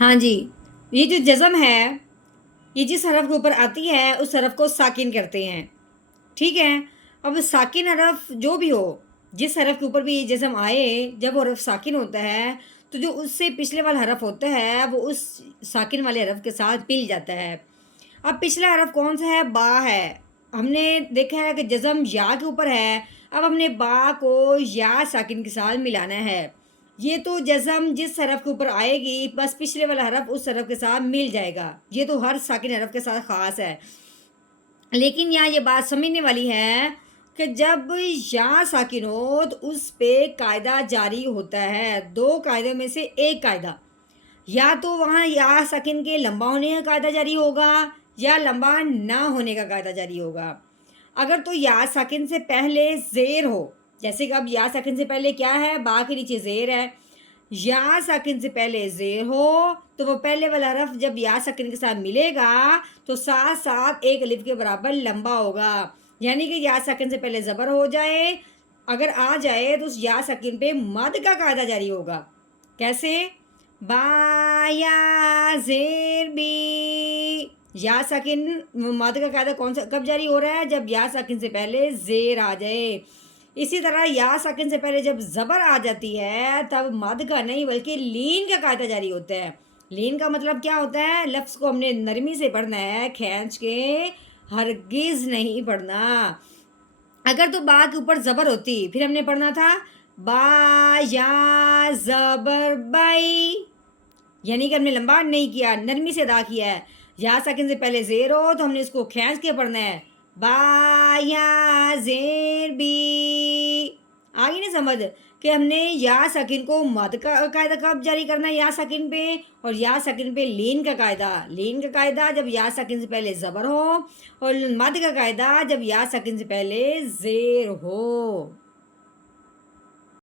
ہاں جی، یہ جو جزم ہے، یہ جس حرف کے اوپر آتی ہے اس حرف کو ساکن کرتے ہیں، ٹھیک ہے؟ اب ساکن حرف جو بھی ہو، جس حرف کے اوپر بھی یہ جزم آئے، جب وہ حرف ساکن ہوتا ہے تو جو اس سے پچھلے والا حرف ہوتا ہے وہ اس ساکن والے حرف کے ساتھ مل جاتا ہے۔ اب پچھلا حرف کون سا ہے؟ با ہے۔ ہم نے دیکھا ہے کہ جزم یا کے اوپر ہے، اب ہم نے با کو یا ساکن کے ساتھ ملانا ہے۔ یہ تو جزم جس حرف کے اوپر آئے گی بس پچھلے والا حرف اس حرف کے ساتھ مل جائے گا، یہ تو ہر ساکن حرف کے ساتھ خاص ہے۔ لیکن یہاں یہ بات سمجھنے والی ہے کہ جب یا ساکن ہو تو اس پہ قاعدہ جاری ہوتا ہے، دو قاعدوں میں سے ایک قاعدہ، یا تو وہاں یا ساکن کے لمبا ہونے کا قاعدہ جاری ہوگا یا لمبا نہ ہونے کا قاعدہ جاری ہوگا۔ اگر تو یا ساکن سے پہلے زیر ہو، جیسے کہ اب یا ساکن سے پہلے کیا ہے؟ با کے نیچے زیر ہے، یا ساکن سے پہلے زیر ہو تو وہ پہلے والا حرف جب یا ساکن کے ساتھ ملے گا تو ساتھ ساتھ ایک الف کے برابر لمبا ہوگا، یعنی کہ یا ساکن سے پہلے زبر ہو جائے، اگر آ جائے تو اس یا ساکن پہ مد کا قاعدہ جاری ہوگا۔ کیسے؟ با یا زیر بی، یا ساکن مد کا قاعدہ کون سا کب جاری ہو رہا ہے؟ جب یا ساکن سے پہلے زیر آ جائے۔ اسی طرح یا ساکن سے پہلے جب زبر آ جاتی ہے تب مد کا نہیں بلکہ لین کا قاعدہ جاری ہوتا ہے۔ لین کا مطلب کیا ہوتا ہے؟ لفظ کو ہم نے نرمی سے پڑھنا ہے، کھینچ کے ہرگز نہیں پڑھنا۔ اگر تو با کے اوپر زبر ہوتی پھر ہم نے پڑھنا تھا با یا زبر بائی، یعنی کہ ہم نے لمبا نہیں کیا، نرمی سے ادا کیا ہے۔ یا ساکن سے پہلے زیر ہو تو ہم نے اس کو کھینچ کے پڑھنا ہے، با یا زیر بی۔ آگے نہیں سمجھ کہ ہم نے یا ساکن کو مد کا قاعدہ کب جاری کرنا ہے؟ یا ساکن پہ، اور یا ساکن پہ لین کا قاعدہ۔ لین کا قاعدہ جب یا ساکن سے پہلے زبر ہو، اور مد کا قاعدہ جب یا ساکن سے پہلے زیر ہو۔